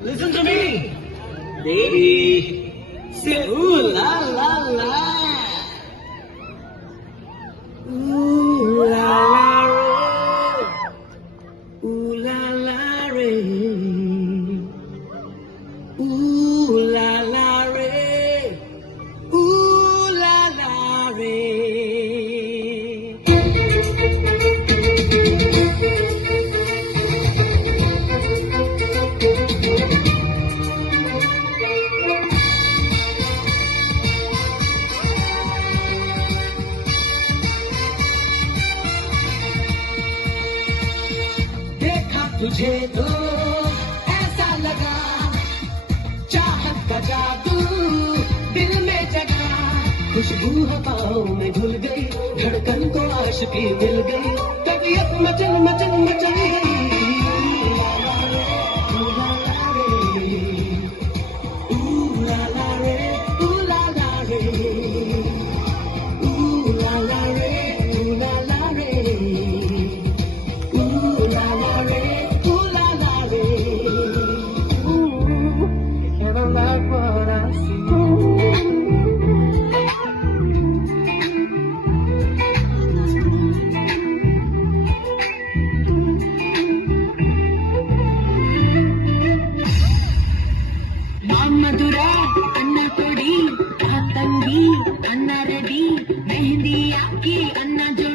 Listen to me, baby. Say ooh la la la. Ooh la la re. Ooh la la re. Ooh la la re. Ooh la la re. देखा तुझे तो ऐसा लगा, चाहत का जादू दिल में जगा, खुशबू हवाओं में घुल गई, धड़कन को आशिकी मिल गई, तबीयत मचल मचल मचल गई। Ooh la la re, ooh la la re, ooh la la re, ooh la la re, ooh la la re, ooh la la re. Ooh, and I like what I see. ಮಧುರ ಅನ್ನ ಕೊಡಿ ತಂಗಿ ಅನ್ನ ready mehndi ಹಾಕಿ ಅನ್ನ ಜೋ